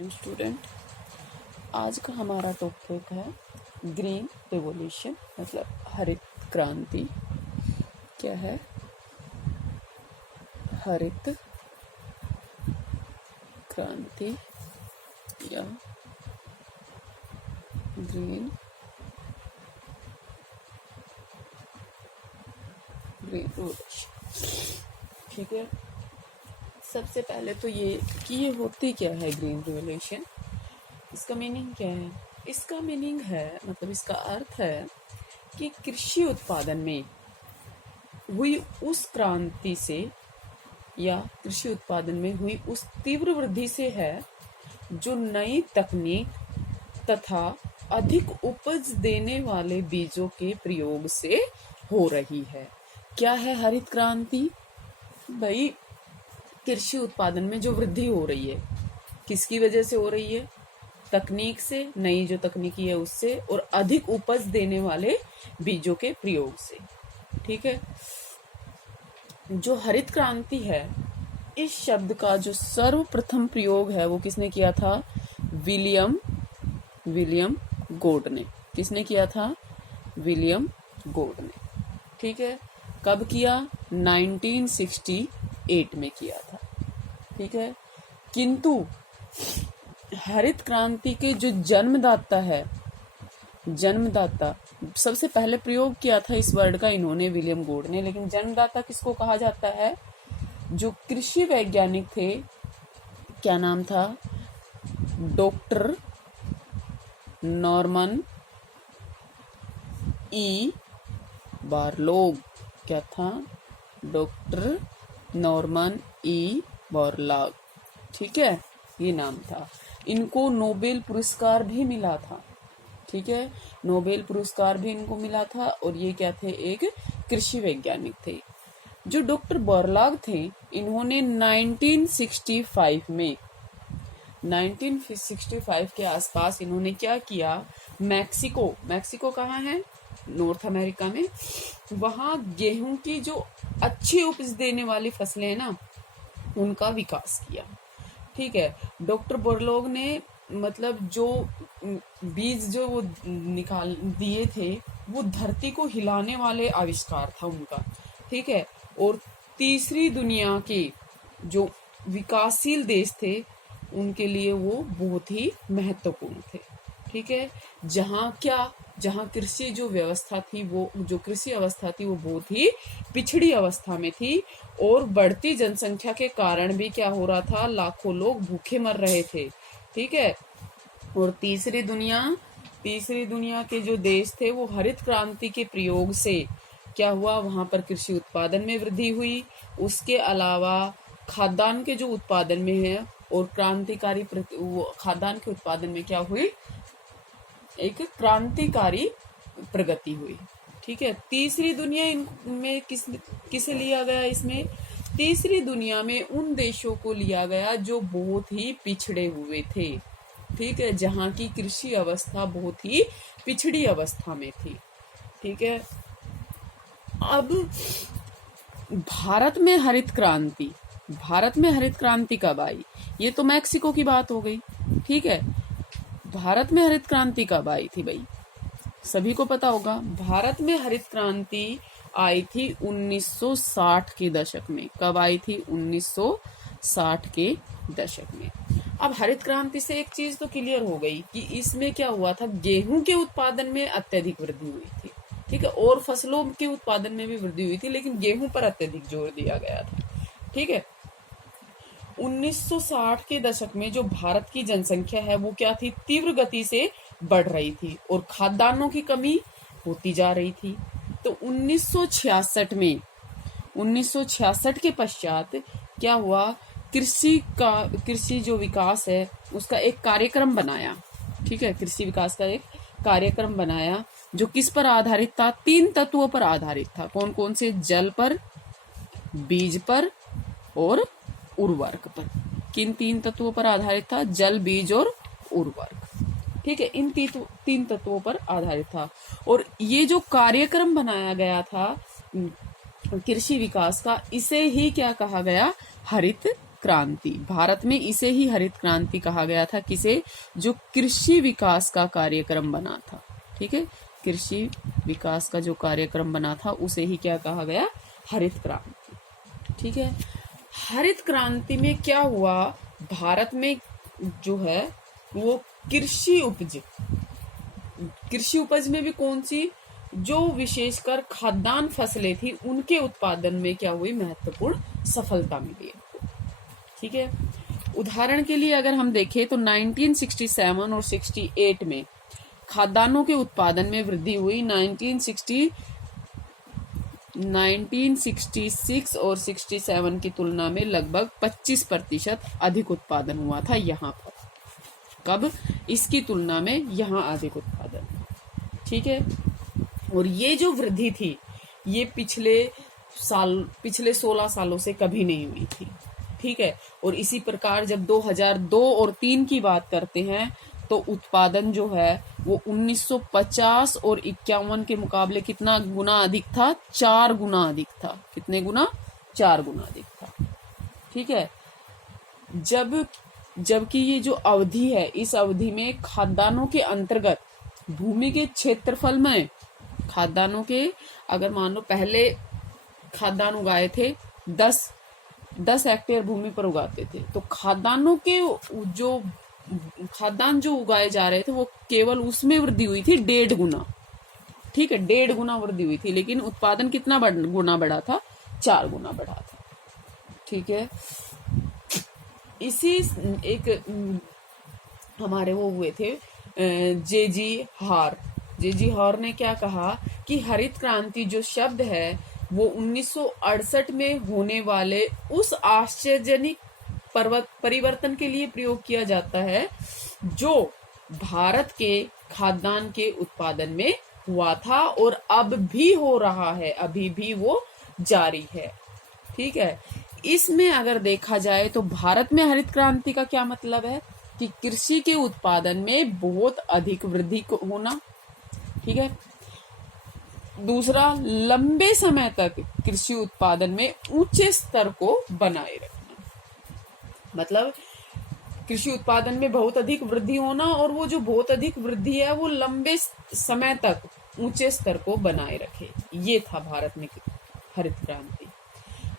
Morning student. आज का हमारा टॉपिक है ग्रीन रिवॉल्यूशन, मतलब हरित क्रांति। क्या है हरित क्रांति या ग्रीन रिवॉल्यूशन। ठीक है, सबसे पहले तो ये कि ये होती क्या है ग्रीन रिवॉल्यूशन, इसका मीनिंग क्या है। इसका मीनिंग है, मतलब इसका अर्थ है कि कृषि उत्पादन में हुई उस क्रांति से या कृषि उत्पादन में हुई उस तीव्र वृद्धि से है जो नई तकनीक तथा अधिक उपज देने वाले बीजों के प्रयोग से हो रही है। क्या है हरित क्रांति? भाई, कृषि उत्पादन में जो वृद्धि हो रही है किसकी वजह से हो रही है? तकनीक से, नई जो तकनीकी है उससे, और अधिक उपज देने वाले बीजों के प्रयोग से। ठीक है, जो हरित क्रांति है, इस शब्द का जो सर्वप्रथम प्रयोग है वो किसने किया था? विलियम गोड ने। किसने किया था? विलियम गोड ने। ठीक है, कब किया? 1968 में किया था। ठीक है, किंतु हरित क्रांति के जो जन्मदाता सबसे पहले प्रयोग किया था इस वर्ड का इन्होंने, विलियम गोड ने। लेकिन जन्मदाता किसको कहा जाता है? जो कृषि वैज्ञानिक थे, क्या नाम था? Doctor Norman E Borlaug. क्या था? Doctor Norman E Borlaug. ठीक है, ये नाम था। इनको नोबेल पुरस्कार भी मिला था। ठीक है, नोबेल पुरस्कार भी इनको मिला था। और ये क्या थे? एक कृषि वैज्ञानिक थे। जो डॉक्टर बारलॉग थे, इन्होंने 1965 के आसपास इन्होंने क्या किया? मैक्सिको कहाँ है? नॉर्थ अमेरिका में। वहां गेहूं की जो अच्छी उपज देने वाली फसलें हैं ना, उनका विकास किया। ठीक है, डॉक्टर बोरलॉग ने मतलब जो बीज जो वो निकाल दिए थे, वो धरती को हिलाने वाले आविष्कार था उनका। ठीक है, और तीसरी दुनिया के जो विकासशील देश थे उनके लिए वो बहुत ही महत्वपूर्ण थे। ठीक है, जहाँ कृषि जो व्यवस्था थी, वो जो कृषि अवस्था थी वो बहुत ही पिछड़ी अवस्था में थी, और बढ़ती जनसंख्या के कारण भी क्या हो रहा था? लाखों लोग भूखे मर रहे थे। ठीक है, और तीसरी दुनिया के जो देश थे, वो हरित क्रांति के प्रयोग से क्या हुआ? वहां पर कृषि उत्पादन में वृद्धि हुई। उसके अलावा खाद्यान्न के जो उत्पादन में है, और क्रांतिकारी खाद्यान्न के उत्पादन में क्या हुई? एक क्रांतिकारी प्रगति हुई। ठीक है, तीसरी दुनिया में किसे लिया गया? इसमें तीसरी दुनिया में उन देशों को लिया गया जो बहुत ही पिछड़े हुए थे। ठीक है, जहाँ की कृषि अवस्था बहुत ही पिछड़ी अवस्था में थी। ठीक है, अब भारत में हरित क्रांति कब आई? ये तो मैक्सिको की बात हो गई। ठीक है, भारत में हरित क्रांति कब आई थी? भाई, सभी को पता होगा। भारत में हरित क्रांति आई थी 1960 के दशक में। कब आई थी? 1960 के दशक में। अब हरित क्रांति से एक चीज तो क्लियर हो गई कि इसमें क्या हुआ था? गेहूं के उत्पादन में अत्यधिक वृद्धि हुई थी। ठीक है, और फसलों के उत्पादन में भी वृद्धि हुई थी, लेकिन गेहूं पर अत्यधिक जोर दिया गया था। ठीक है, 1960 के दशक में जो भारत की जनसंख्या है वो क्या थी? तीव्र गति से बढ़ रही थी, और खाद्यान्नों की कमी होती जा रही थी। तो 1966 के पश्चात क्या हुआ? कृषि जो विकास है उसका एक कार्यक्रम बनाया। ठीक है, कृषि विकास का एक कार्यक्रम बनाया जो किस पर आधारित था? 3 तत्वों पर आधारित था। कौन कौन से? जल पर, बीज पर और उर्वरक पर। किन 3 तत्वों पर आधारित था? जल, बीज और उर्वरक। ठीक है, इन 3 तत्वों पर आधारित था। और ये जो कार्यक्रम बनाया गया था कृषि विकास का, इसे ही क्या कहा गया? हरित क्रांति, भारत में इसे ही हरित क्रांति कहा गया था। किसे? जो कृषि विकास का कार्यक्रम बना था। ठीक है, कृषि विकास का जो कार्यक्रम बना था उसे ही क्या कहा गया? हरित क्रांति। ठीक है, हरित क्रांति में क्या हुआ? भारत में जो है वो कृषि उपज में भी कौन सी? जो विशेषकर खाद्यान्न फसलें थी उनके उत्पादन में क्या हुई? महत्वपूर्ण सफलता मिली। ठीक है, उदाहरण के लिए अगर हम देखें तो 1967 और 68 में खाद्यान्नों के उत्पादन में वृद्धि हुई। 1966 और 67 की तुलना में लगभग 25% अधिक उत्पादन हुआ था यहाँ पर। कब? इसकी तुलना में यहाँ अधिक उत्पादन। ठीक है, और ये जो वृद्धि थी ये पिछले 16 सालों से कभी नहीं हुई थी। ठीक है, और इसी प्रकार जब 2002 और 3 की बात करते हैं तो उत्पादन जो है वो 1950 और 51 के मुकाबले कितना गुना अधिक था? 4 गुना अधिक था। कितने गुना? 4 गुना अधिक था। ठीक है, जबकि ये जो अवधि है, इस अवधि में खाद्यान्नों के अंतर्गत भूमि के क्षेत्रफल में, खाद्यान्नों के, अगर मान लो पहले खाद्यान्न उगाए थे 10 हेक्टेयर भूमि पर उगाते थे, तो खाद्यान्नों के जो खाद्यान्न जो उगाए जा रहे थे वो केवल उसमें वृद्धि हुई थी 1.5 गुना। ठीक है, 1.5 गुना वृद्धि हुई थी, लेकिन उत्पादन कितना गुना बढ़ा था? 4 गुना बढ़ा था। ठीक है, इसी एक हमारे वो हुए थे जेजी हार ने क्या कहा कि हरित क्रांति जो शब्द है वो 1968 में होने वाले उस आश्चर्यजनक परिवर्तन के लिए प्रयोग किया जाता है जो भारत के खाद्यान्न के उत्पादन में हुआ था और अब भी हो रहा है, अभी भी वो जारी है। ठीक है, इसमें अगर देखा जाए तो भारत में हरित क्रांति का क्या मतलब है कि कृषि के उत्पादन में बहुत अधिक वृद्धि होना। ठीक है, दूसरा, लंबे समय तक कृषि उत्पादन में ऊंचे स्तर को बनाए रखना। मतलब कृषि उत्पादन में बहुत अधिक वृद्धि होना, और वो जो बहुत अधिक वृद्धि है वो लंबे समय तक ऊंचे स्तर को बनाए रखे। ये था भारत में हरित क्रांति।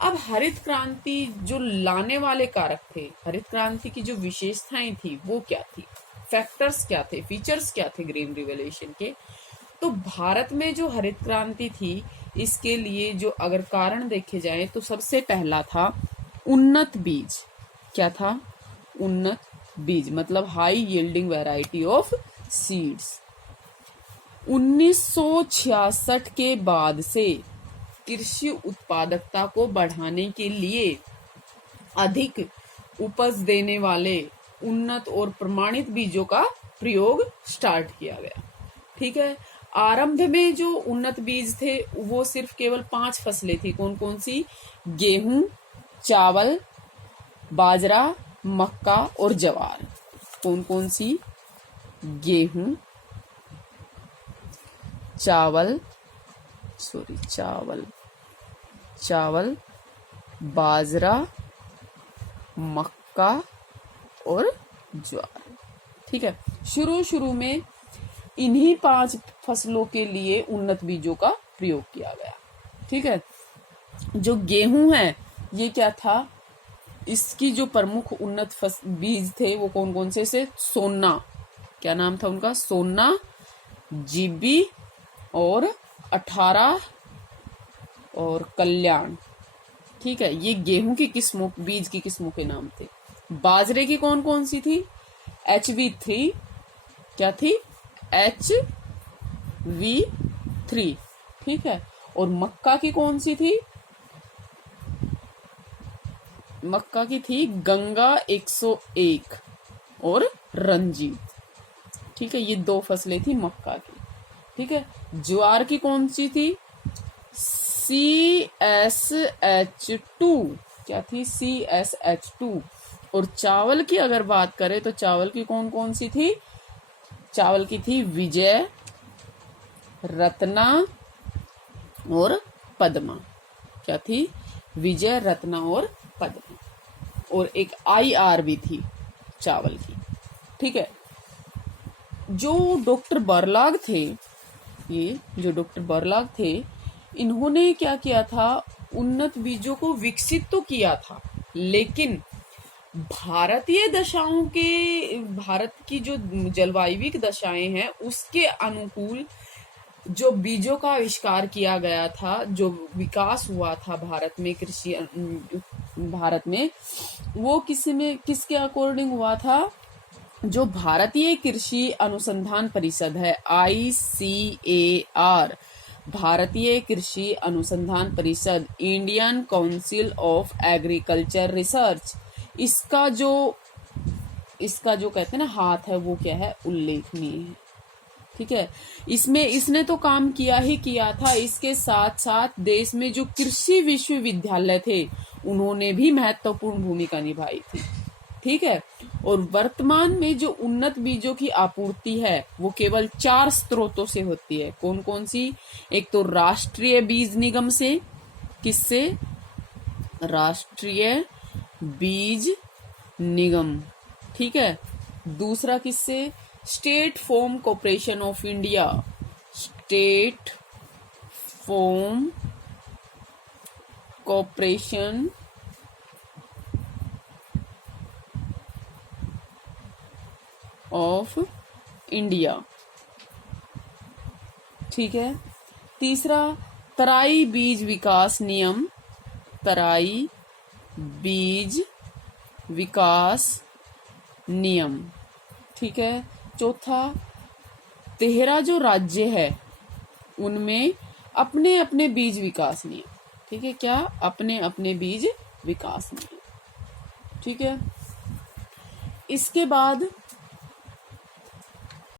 अब हरित क्रांति जो लाने वाले कारक थे, हरित क्रांति की जो विशेषताएं थी वो क्या थी? फैक्टर्स क्या थे? फीचर्स क्या थे ग्रीन रिवोल्यूशन के? तो भारत में जो हरित क्रांति थी इसके लिए जो अगर कारण देखे जाए तो सबसे पहला था उन्नत बीज। क्या था? उन्नत बीज, मतलब high yielding variety of seeds. 1966 के बाद से कृषि उत्पादकता को बढ़ाने के लिए अधिक उपज देने वाले उन्नत और प्रमाणित बीजों का प्रयोग स्टार्ट किया गया। ठीक है, आरंभ में जो उन्नत बीज थे वो सिर्फ केवल 5 फसलें थी। कौन कौन सी? गेहूं, चावल, बाजरा, मक्का और ज्वार। कौन कौन सी? गेहूं, चावल, बाजरा, मक्का और ज्वार। ठीक है, शुरू में इन्हीं 5 फसलों के लिए उन्नत बीजों का प्रयोग किया गया। ठीक है, जो गेहूं है ये क्या था? इसकी जो प्रमुख उन्नत बीज थे वो कौन कौन से? सोना, क्या नाम था उनका? सोना, जीबी और 18 और कल्याण। ठीक है, ये गेहूं की किस्मों, बीज की किस्मों के नाम थे। बाजरे की कौन कौन सी थी? HV3। क्या थी? HV3। ठीक है, और मक्का की कौन सी थी? मक्का की थी गंगा 101 और रंजीत। ठीक है, ये 2 फसलें थी मक्का की। ठीक है, ज्वार की कौन सी थी? CSH2। क्या थी? CSH2। और चावल की अगर बात करें तो चावल की कौन कौन सी थी? चावल की थी विजय, रत्ना और पद्मा। क्या थी? विजय, रत्ना और पद्मा। और एक IR भी थी चावल की। ठीक है, जो डॉक्टर बर्लाग थे, ये जो डॉक्टर बर्लाग थे, इन्होंने क्या किया था, उन्नत बीजों को विकसित तो किया था, लेकिन भारतीय दशाओं के, भारत की जो जलवायविक दशाएं हैं उसके अनुकूल जो बीजों का आविष्कार किया गया था, जो विकास हुआ था भारत में, कृषि भारत में, वो किसके अकॉर्डिंग हुआ था, जो भारतीय कृषि अनुसंधान परिषद है, ICAR, भारतीय कृषि अनुसंधान परिषद, Indian council of agriculture research, इसका जो कहते हैं ना हाथ है, वो क्या है, उल्लेखनीय है। ठीक है, इसमें इसने तो काम किया ही किया था, इसके साथ साथ देश में जो कृषि विश्वविद्यालय थे उन्होंने भी महत्वपूर्ण भूमिका निभाई थी। ठीक है, और वर्तमान में जो उन्नत बीजों की आपूर्ति है वो केवल 4 स्रोतों से होती है। कौन कौन सी? एक तो राष्ट्रीय बीज निगम से, किससे? राष्ट्रीय बीज निगम। ठीक है, दूसरा किससे? State farm corporation of India, state farm corporation of India. ठीक है, तीसरा तराई बीज विकास नियम, तराई बीज विकास नियम। ठीक है, चौथा 13 जो राज्य है उनमें अपने अपने बीज विकास नियम। ठीक है, क्या? अपने अपने बीज विकास नियम। ठीक है, इसके बाद